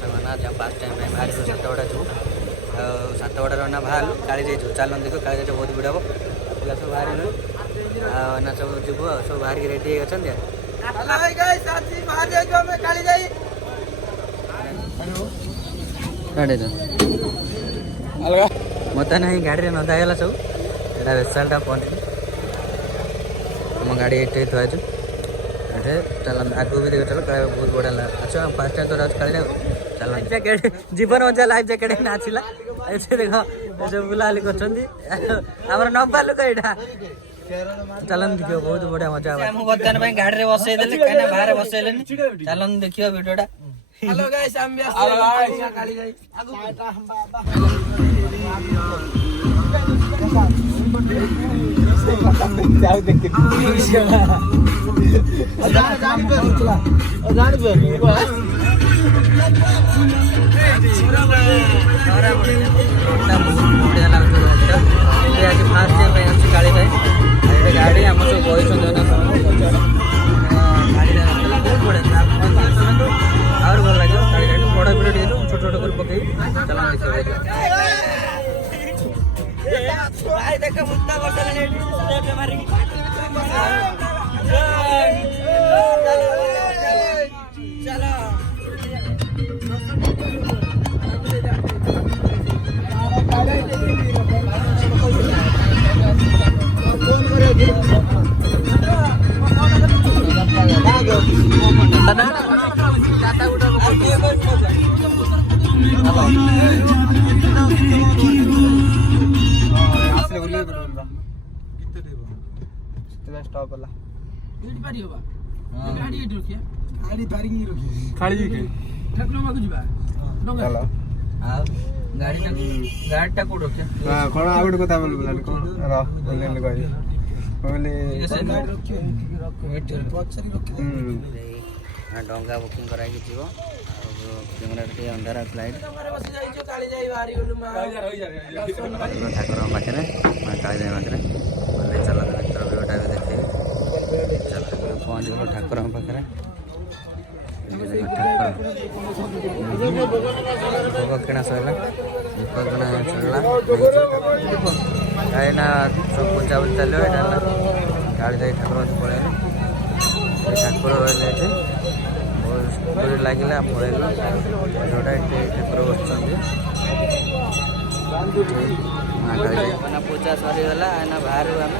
सामान आज fast time बाहर 7 बड़ा जो 7 बड़ा ना बाहर काली जाइए चलन देखो काली जाइए बहुत भिड़ हम पिला सब बाहर ना सब जीव सब बाहर की रेडी अच्छा मत ना गाड़ी में नदागला सब यहाँ वेसालटा पहुँचल आम गाड़ी ये थोड़ा चल आगू भी देखो चलो बहुत बढ़िया लगा अच्छा फास्ट टाइम तो काली चल जैकेट जीवन मजा लाइफ जैकेट नाचला देखो सब बुलाबुली कर नंबर लोक यहाँ चलन देखियो बहुत बढ़िया मजा बर्तमान गाड़ी में बसईदे कहीं बाहर बसैले चलन देखियो वीडियोटा हेलो गाइस हम काली जाई जाओ देख के गाड़ी आम सब और भल लगे बड़ भिड छोट छोट कर पकई चला देख मुद्दा स्टॉप वाला गाड़ी गाड़ी पार्किंग रखी खाली के ठाकुर मागु जिबा चलो आ गाड़ी टा को रखिया हां कोन आ गुड कथा बोल बोल कोन र बोले ले कहि बोले वेट पछरी रखी डंगा बुकिंग कराई के जीवो कैमरा टे अंधारा फ्लाइट बस जाई जो काली जाई बाहरी गलु मा ठाकुर पाखरे काली जाई पाखरे बोले चला मित्र वीडियोटा भी देखिए चल पहुंच गलो ठाकुर पाखरे भोग किଣା सैला दीप किଣା सैला कहीं ना सब पूजा बुझ चलो यहाँ गाड़ी जाई ठाकुर पड़े ठाकुर बोले बहुत लगे पड़ेगा जोटा ठाकुर बस पूजा सरीगला ना बाहर आम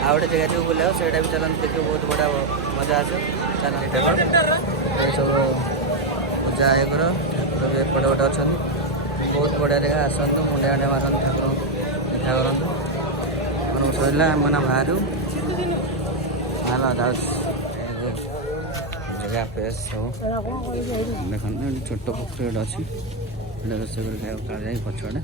आ गए जगह जो बुलाओ से भी चलते देखिए बहुत बड़ा मजा आसे सब पूजा ये कर ठाकुर भी एपटे गोटे अच्छा बहुत बढ़िया जगह आसतु मुंडिया मुंडिया मारत ठाकुर देखा करूँ सरला मैंने बाहर जाऊँ जगह फ्रेश सब देखो छोट पोखरी अच्छी रोषे कर खाई पछड़े